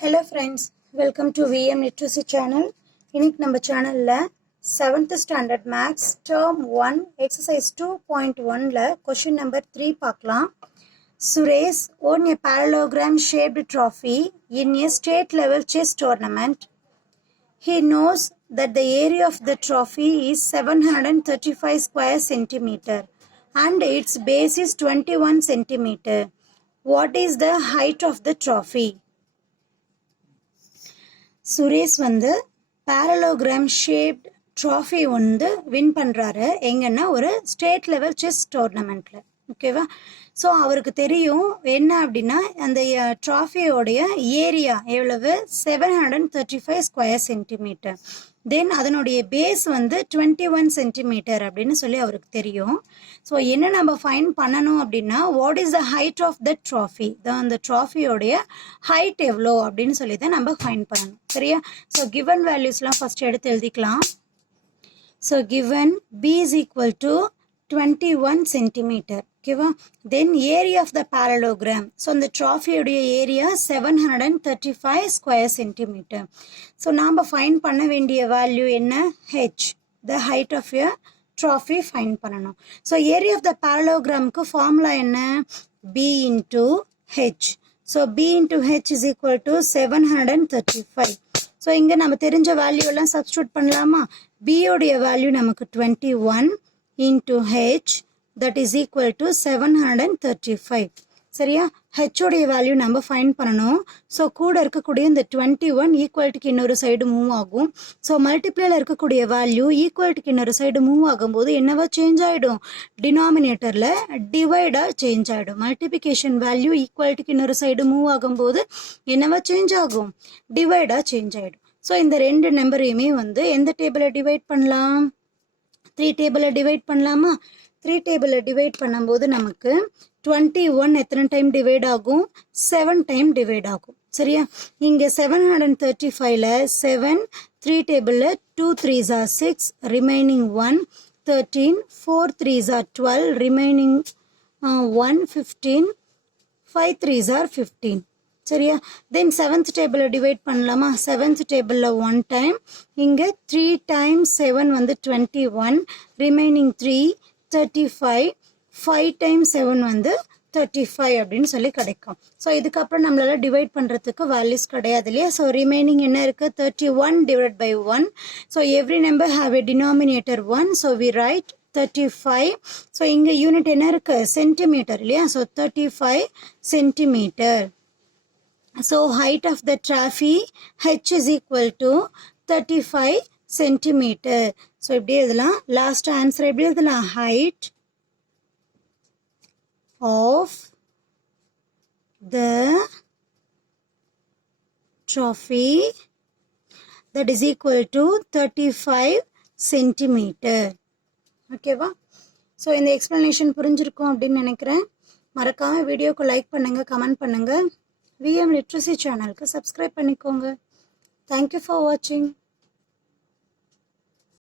Hello friends, welcome to VM Literacy channel. இன்னைக்கு நம்ம சேனல்ல 7th standard maths term 1 exercise 2.1ல question number 3 பார்க்கலாம். Suresh won a parallelogram shaped trophy in a state level chess tournament. He knows that the area of the trophy is 735 square centimeter and its base is 21 centimeter. What is the height of the trophy? Suresh வந்து parallelogram shaped trophy வந்து win பண்ணுறாரு எங்கன்னா ஒரு state level chess டோர்னமெண்ட்டில். ஓகேவா? So அவருக்கு தெரியும் என்ன அப்படின்னா அந்த ட்ராஃபியோடைய ஏரியா எவ்வளவு 735 ஸ்கொயர் சென்டிமீட்டர். தென் அதனுடைய பேஸ் வந்து 21 சென்டிமீட்டர் அப்படின்னு சொல்லி அவருக்கு தெரியும். ஸோ என்ன நம்ம ஃபைண்ட் பண்ணணும் அப்படின்னா what is the height of the trophy, அந்த ட்ராஃபியோடைய ஹைட் எவ்வளோ அப்படின்னு சொல்லி தான் நம்ம ஃபைண்ட் பண்ணணும். சரியா? ஸோ கிவன் வேல்யூஸ்லாம் ஃபர்ஸ்ட் எடுத்து எழுதிக்கலாம். So given b is equal to 21 centimeter. ஓகேவா? Then area of the parallelogram. So அந்த ட்ராஃபியோடைய ஏரியா 735 ஸ்கொயர் சென்டிமீட்டர். ஸோ நாம் ஃபைண்ட் பண்ண வேண்டிய வேல்யூ என்ன? h, the height of a ட்ராஃபி ஃபைண்ட் பண்ணணும். ஸோ ஏரியா ஆஃப் த parallelogramக்கு ஃபார்முலா என்ன? b into h. So b into h is equal to 735. So இங்கே நம்ம தெரிஞ்ச வேல்யூ எல்லாம் சப்ஸ்டியூட் பண்ணலாமா? b உடைய வேல்யூ நமக்கு 21 into h, that is equal to 735. சரியா? h உடைய வேல்யூ நம்ம ஃபைண்ட் பண்ணணும். ஸோ கூட இருக்கக்கூடிய இந்த 21 ஈக்குவல்ட்டுக்கு இன்னொரு சைடு மூவ் ஆகும். ஸோ மல்டிப்ளேல இருக்கக்கூடிய வேல்யூ ஈக்குவல்ட்டுக்கு இன்னொரு சைடு மூவ் ஆகும்போது என்னவா சேஞ்ச் ஆகிடும்? டினாமினேட்டரில் டிவைடாக சேஞ்ச் ஆகிடும். மல்டிபிகேஷன் வேல்யூ ஈக்குவல்ட்டுக்கு இன்னொரு சைடு மூவ் ஆகும்போது என்னவா சேஞ்ச் ஆகும்? டிவைடாக சேஞ்ச் ஆகிடும். ஸோ இந்த ரெண்டு நம்பரையுமே வந்து எந்த டேபிளை டிவைட் பண்ணலாம்? 3 டேபிளை டிவைட் பண்ணலாமா? 3 டேபிளை டிவைட் பண்ணும்போது நமக்கு 21 எத்தனை டைம் டிவைட் ஆகும்? 7 டைம் டிவைட் ஆகும். சரியா? இங்கே 735ல 7 3 டேபிளில் 2 3s are 6, remaining 1 13, 4 3s are 12, remaining 1 15, 5 3s are 15. சரியா? தென் 7th டேபிளை டிவைட் பண்ணலாமா? 7th டேபிளில் 1 டைம், இங்கே 3 times 7 வந்து 21, ரிமைனிங் 3 35, 5 times 7 வந்து 35 அப்படின்னு சொல்லி கிடைக்கும். ஸோ இதுக்கப்புறம் நம்மளால டிவைட் பண்ணுறதுக்கு வேல்யூஸ் கிடையாது இல்லையா? ஸோ ரிமைனிங் என்ன இருக்குது? 31 divided by 1. So every number have a denominator 1. So we write 35. So இங்கே யூனிட் என்ன இருக்குது? சென்டிமீட்டர் இல்லையா? So 35 centimetre. So height of the trophy h is equal to 35 centimeter. So இப்படி எழுதலாம். லாஸ்ட் ஆன்சர் எப்படி எழுதலாம்? height of the trophy that is equal to 35 centimeter. ஓகேவா? So இந்த எக்ஸ்பிளனேஷன் புரிஞ்சிருக்கும் அப்படின்னு நினைக்கிறேன். மறக்காம வீடியோக்கு லைக் பண்ணுங்க, கமெண்ட் பண்ணுங்க. VM Literacy சேனலுக்கு சப்ஸ்கிரைப் பண்ணிக்கோங்க. தேங்க்யூ ஃபார் வாட்சிங்.